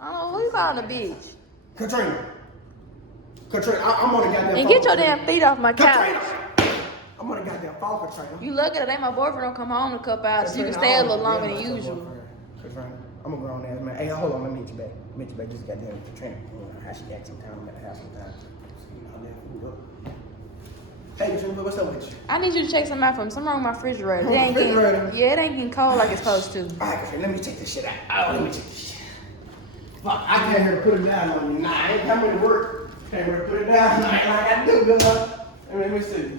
I don't know who you calling a bitch. Katrina, I'm on the goddamn phone. And get your damn feet off my couch. Katrina! I'm on the goddamn phone, Katrina. You lucky that ain't my boyfriend don't come home in a couple hours so you can stay a little longer than usual. Katrina, I'm gonna go on there, man. Hey, hold on, let me meet you back. Meet you back. Just goddamn Katrina. How she act sometimes. I'm at the house sometimes. Hey, Katrina, what's up with you? I need you to check something out for me. Something wrong with my refrigerator. Refrigerator? Yeah, it ain't getting cold like it's supposed to. Alright, Katrina, let me check this shit out. Let me check this shit. Fuck, I came here to put it down on you. Nah, I ain't coming to work. Came here to put it down. I ain't like I do, good enough. Let me see.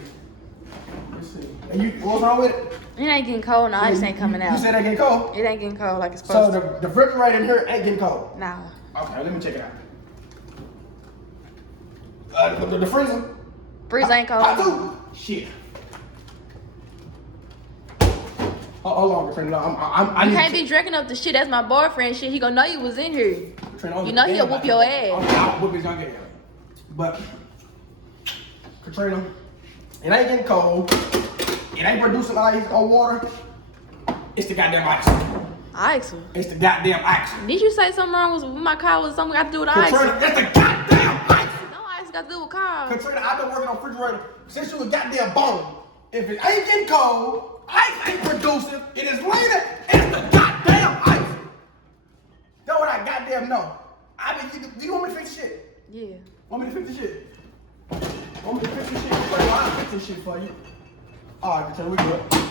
And you, what's wrong with it? It ain't getting cold. No, ice ain't coming out. You said it ain't getting cold? It ain't getting cold like it's supposed to. So the refrigerator in here ain't getting cold? Nah. Okay, let me check it out. The freezer? Freezer ain't cold. I do. Shit. Hold on, Katrina. No, you can't be drinking up the shit. That's my boyfriend shit. He gonna know you was in here. Katrina, you know he'll whoop your ass. I'll whoop his young ass. But, Katrina, it ain't getting cold. It ain't producing ice or water. It's the goddamn ice. Ice? It's the goddamn ice. Did you say something wrong with my car? Was something got to do with ice? Katrina, it's the goddamn ice. No ice got to do with cars. Katrina, I've been working on refrigerator since you was goddamn born. If it ain't getting cold, ice ain't producing. It is raining. It's the goddamn ice. That's what I goddamn know. Do you want me to fix the shit? Yeah. Want me to fix the shit? Want me to fix the shit? I'll fix this shit for you. All right, Katrina, we good.